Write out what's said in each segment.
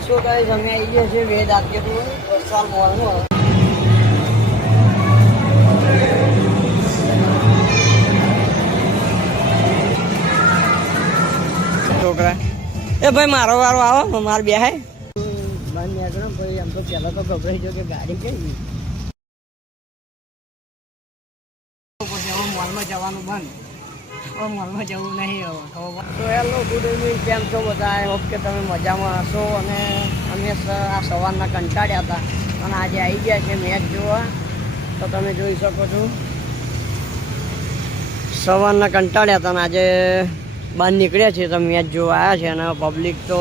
So guys અમે આવી ગયા છે વેદ આદ્યપુર વરસાદ મોલમાં છોકરા? એ ભાઈ મારો વારો આવો માર બે હાય. ભાઈ આમ તો પહેલા તો ગભરાઈ ગયો કે ગાડી કઈ મોલમાં જવાનું બંધ. હેલો ગુડ ઇવનિંગ કેમ છો બધા? આઈ તમે મજામાં હશો અને અમે આ સવારના કંટાળ્યા હતા. અને આજે આવી ગયા છે મેચ જોવા. તો તમે જોઈ શકો છો. સવારના કંટાળ્યા હતા અને આજે બહાર નીકળ્યા છે તો મેચ જોવા આવ્યા છે અને પબ્લિક તો.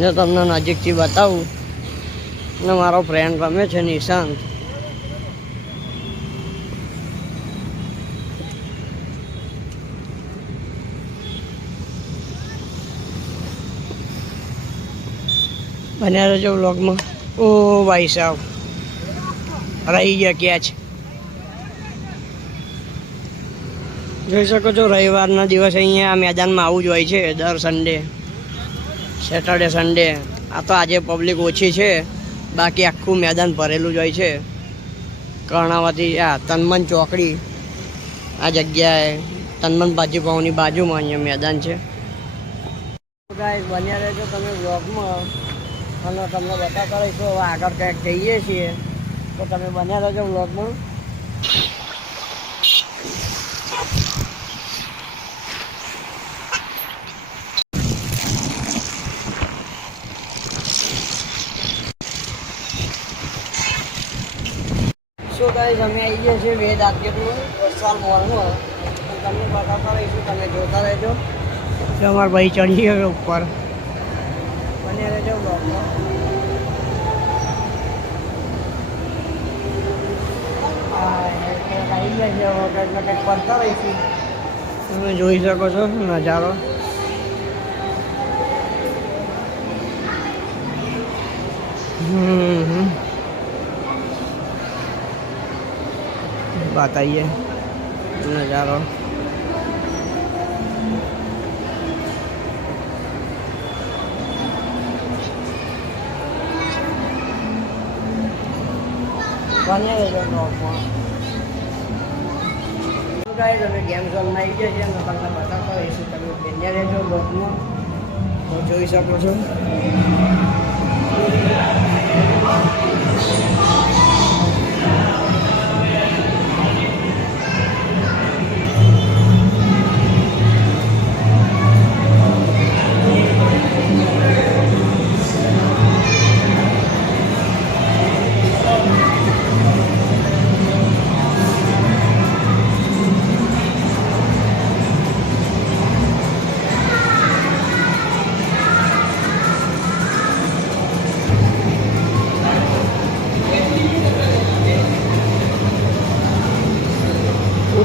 જો તમને નજીકથી બતાવું, અને મારો ફ્રેન્ડ રમે છે નિશાંત. બન્યા રહેજો વ્લોગમાં ઓ ભાઈ સાહેબ. રહી ગયા છે? જોઈ શકો છો, રવિવારના દિવસે અહીંયા મેદાનમાં આવું જ હોય છે, દર સન્ડે સેટરડે સન્ડે આ તો આજે પબ્લિક ઓછી છે. બાકી આખું મેદાન ભરેલું જ હોય છે. કર્ણાવતી, આ તનમન ચોકડી. આ જગ્યાએ તનમન ભાજીપાઉની બાજુમાં અહીંયા મેદાન છે. ગાઈસ બન્યા રહેજો તમે બ્લોગમાં અને તમને બતા કરીશું હવે આગળ ક્યાંક જઈએ છીએ. તો તમે બન્યા રહેજો બ્લોગમાં શું ગાઈસ અમે આવી ગયા છીએ વેદ આદ્યપુર, વરસાદ મોલમાં તમને બતાવતા રહીશું, તમે જોતા રહેજો. અમારા ભાઈ ચડી ગયો ઉપર. બન્યા રહેજો બ્લોગમાં આવી ગયા છે હવે કંઈક ને કંઈક કરતા રહીશું તમે જોઈ શકો છો નજારો હમ હમ बताइए नज़ारा ગાઈઝ અમે ગેમ ઝોનમાં આવી ગયા તમને બતાવતા રહીશું તમે બન્યા રહેજો તો જોઈ શકો છો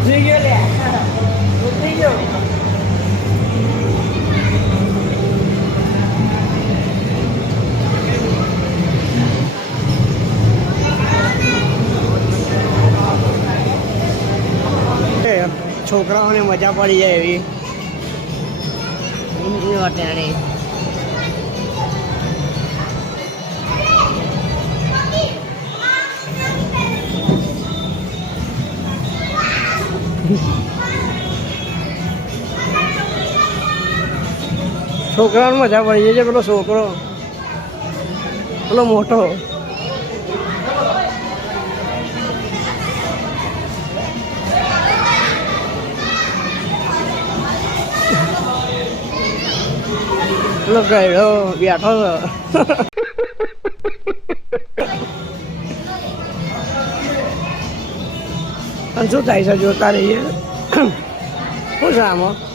ઉતરી ગયો લે. ઉતરી ગયો. છોકરાઓને મજા પડી જાય એવી. અત્યારે છોકરાને મજા પડી જાય છે, પેલો છોકરો, પેલો મોટો. પેલો ગયડો બેઠો છે. અને શું થાય છે, જોતા રહીએ. શું છે આમાં.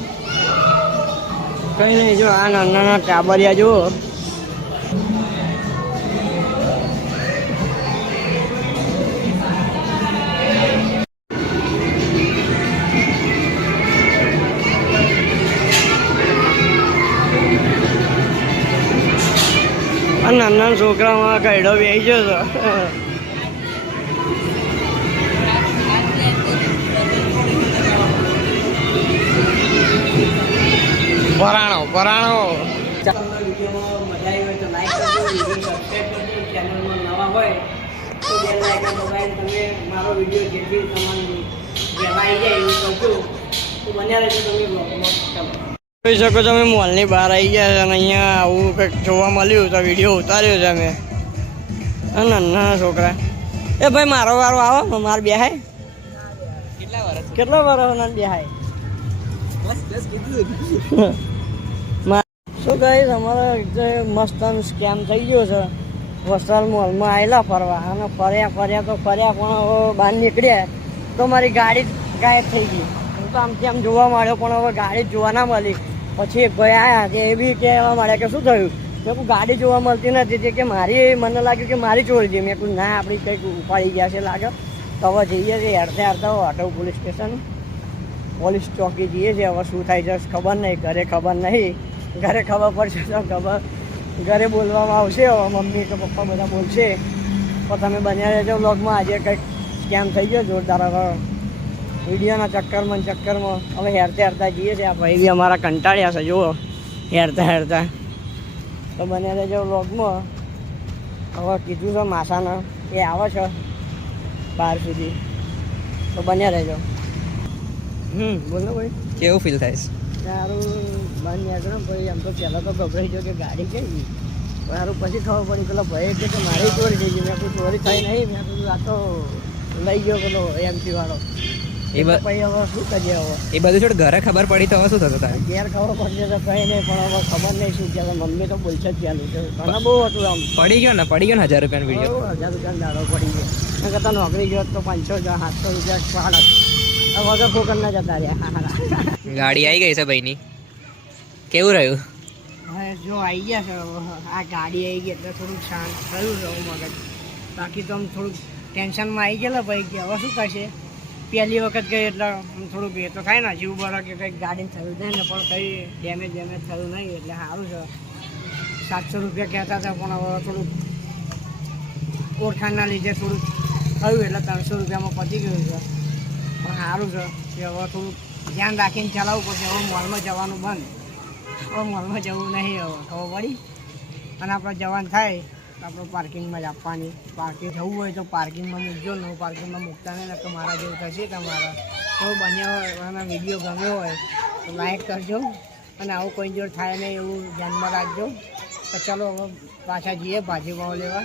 કઈ નહીં જો આ નાના નાના ટાબરિયા જુઓ. નાના છોકરામાં કઈડો બેસી ગયો પરાણો વિડીયોમાં મજા આવી હોય તો લાઈક કરજો વીડિયો કરજો ચેનલમાં નવા હોય તો બે લાઈકન દબાવીને તમે મારો વીડિયો જેટલી તમારી વહેલા જાય એવું કરજો તો બન્યા રહેજો તમે જોઈ શકો છો અમે મોલની બહાર આવી ગયા છે અને અહીંયા આવું કંઈક જોવા મળ્યું તો વીડિયો ઉતાર્યો છે અમે. નાના છોકરા. એ ભાઈ મારો વારો આવો મારે બેહાય. કેટલા વર્ષ? કેટલો વારો ના બેહાય? શું કહે અમારે જે મસ્ત સ્કેમ થઈ ગયો છે. વસ્ત્રાલ મોલમાં આવેલા ફરવા. અને ફર્યા ફર્યા તો ફર્યા, પણ હવે બહાર નીકળ્યા. તો મારી ગાડી ગાયબ થઈ ગઈ. હું તો આમ જોવા મળ્યો પણ હવે ગાડી જોવા ના મળી. પછી એક ભાઈ આવ્યા કે એ બી કહેવા માંડ્યા કે શું થયું? મેં કહું ગાડી જોવા મળતી નથી. કે મારી, મને લાગ્યું કે મારી ચોરી છે મેં કહું ના, આપણી કંઈક ઉપાડી ગયા છે લાગે. તો હવે જઈએ છીએ હેરતા હેરતા ઓટો પોલીસ સ્ટેશન. પોલીસ ચોકી જઈએ છીએ હવે શું થાય છે ખબર નહીં. ઘરે ખબર નહીં. ઘરે ખબર પડશે તો ખબર. ઘરે બોલવામાં આવશે, હવે મમ્મી કે પપ્પા બધા બોલશે. તો તમે બન્યા રહેજો બ્લોગમાં આજે કંઈક સ્કેમ થઈ ગયો જોરદાર. હવે વિડીયોના ચક્કરમાં ચક્કરમાં. હવે હેરતા હેરતા જઈએ છીએ. આ ભાઈ બી અમારા કંટાળ્યા છે, જુઓ. હેરતા હેરતા. તો બન્યા રહેજો વ્લોગમાં. હવે કીધું છે માસાના, એ આવે છે બહાર સુધી. તો બન્યા રહેજો. હમ. બોલો ભાઈ. કેવું ફીલ થાય છે? સારું બંધ નીકળ્યો ભાઈ એમ તો પહેલાં તો ગભરાઈ ગયો કે ગાડી ગઈ સારું પછી ખબર પડી પેલો ભાઈ કે કે મારી ચોરી થઈ ગઈ. મેં કોઈ ચોરી થઈ નહીં મેં કીધું આ તો લઈ ગયો પેલો એમસી વાળો. એ એટલે પછી હવે શું કરીએ હવે? એ બધું છોડ ઘરે ખબર પડી તો હવે શું થતું તારે? ઘેર ખબર પડશે તો કંઈ નહીં પણ હવે ખબર નહીં શું કે મમ્મી તો બોલશે જ છે મને બહુ હતું આમ. પડી ગયો ને પડી ગયો ને હજાર રૂપિયાનો વીડિયો હજાર રૂપિયાનો દાડો પડી ગયો. કરતા નોકરી ગયો તો પાંચસો સાતસો રૂપિયા પાડ વગર ફોકરના જતા રહ્યા ગાડી આવી ગઈ છે ભાઈની. કેવું રહ્યું? જો આવી ગયા છે આ ગાડી આવી ગઈ એટલે થોડુંક શાંત થયું છે મગજ. બાકી તો આમ થોડુંક ટેન્શનમાં આવી ગયેલા ભાઈ કે હવે શું થશે પહેલી વખત ગઈ એટલે થોડુંક એ તો થાય ને જીવ બરો કે કંઈક ગાડીને થયું નહીં ને પણ કંઈ ડેમેજ ડેમેજ થયું નહીં એટલે સારું છે. સાતસો રૂપિયા કહેતા હતા પણ હવે થોડુંક ઓળખાણના લીધે થોડુંક થયું એટલે ત્રણસો રૂપિયામાં પતી ગયું છે. પણ સારું છે. કે હવે થોડુંક ધ્યાન રાખીને ચલાવવું પડશે. હવે મોલમાં જવાનું બંધ. હવે મોલમાં જવું નહીં હવે. ખબર પડી? અને આપણે જવાનું થાય, તો આપણે પાર્કિંગમાં જ આપવાની. પાર્કિંગ જવું હોય તો પાર્કિંગમાં મૂકજો, નો પાર્કિંગમાં મૂકતા નહીં તો મારા જેવું થશે તમારા. તો બન્યા હોય અને વીડિયો ગમ્યો હોય, તો લાઈક કરજો અને આવું કોઈ જોડે થાય નહીં એવું ધ્યાનમાં રાખજો. તો ચલો હવે પાછા જઈએ ભાજીપાવ લેવા.